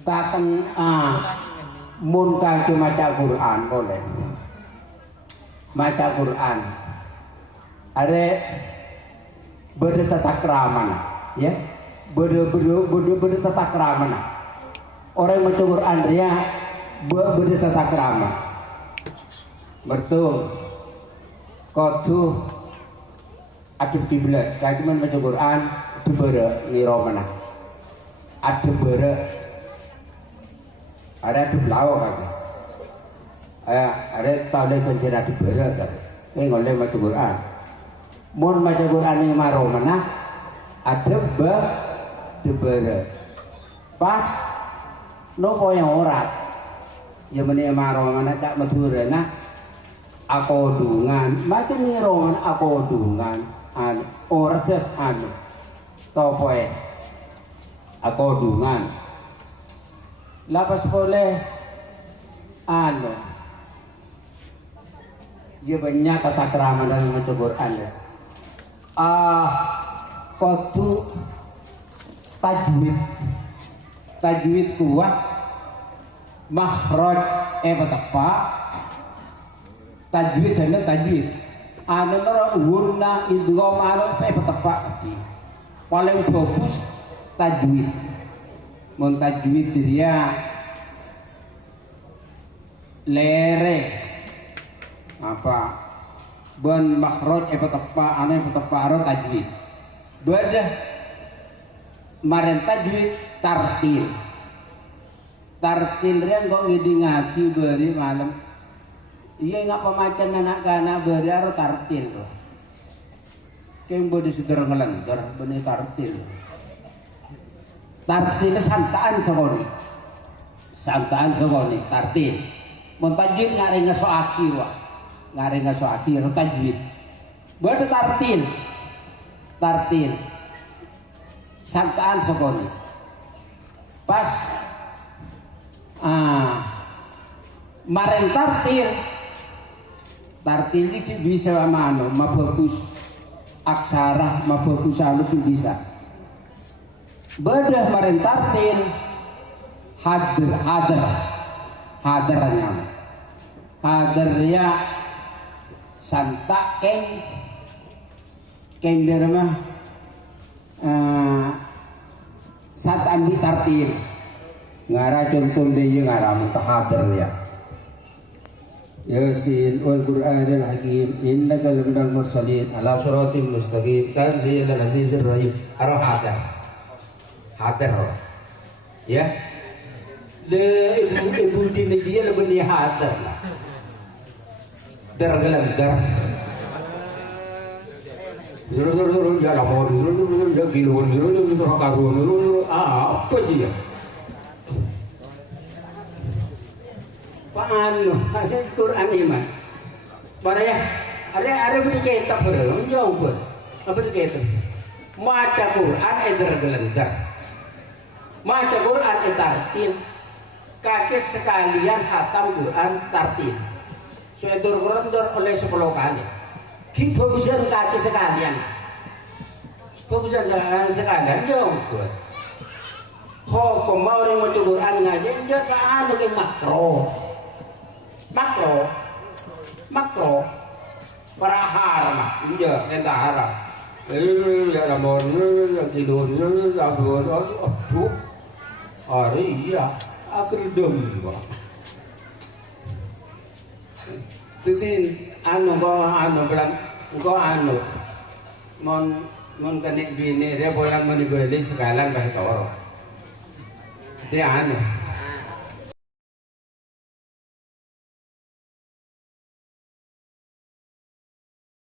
Tateng mun kangge maca Quran boleh. Maca Quran. Are tata krama ya. Tata krama. Orang maca Quran dia tata krama. Bertul. Kudu adep kiblat. Kaki men maca Quran debere ngira menah. Adebere ada adep lawa kaki. Ada tale kenjen adebere kaki. Ngoleh maca Quran. Mun maca Quran ning maro menah debere. Pas nopo yang orat. Ya meneh maro menah tak madurena akodungan. Maca ngira akodungan. Ora teh topoe akodungan lapas boleh ya banyak tata krama dalam maca Quran ya. Kudu tajwid kuat makhraj tepat tajwid dan tajwid nara guna idgham tepat paling bagus tajwid. Mun tajwid dia lere apa ban makhraj tepat tepat tajwid. Badah maren tajwid tartil dia kok ngidingaki bari malam. Iya ngapa macan anak kana bari aro tartil kok. Kembo di sedereng ngelentar benih tartil. Tartil santaan sokoni tartil. Mun tajwid ngare ngasoaki wa. Ngare ngasoaki ro tajwid. Bade tartil. Santaan sokoni. Pas maren tartil iki bisa mano mabagus aksara mabagus anu bisa. Badah maren tartil hadarnya ya santak keng derma santan bi tartil ngara contoh dia ngara mentah hadar ya. Yasin wal Qur'anil Hakim innaka laminal mursalin ala siratim mustaqim kan lil azizir rahim ara hadar ya le ibu di media le beni hadar lah tergelandar ya lamor ya gilun karun apa dia paano ada Quran iman para ya ada berkaitan berlalu jauh apa berkaitan maca Quran tergelandar maca Quran tartil kaki sekalian hatam Quran tartil suedur Quran oleh 10 kali kita bagusan kaki sekalian jauh hukum mau yang maca Quran ngaji dia ke anu ke makro para haram dia kata haram ya ramon ya kidun ya abon aduh hari ya akredem titin anu pelan mon kene bini dia bolang menibeli sekalan bah toro dia anu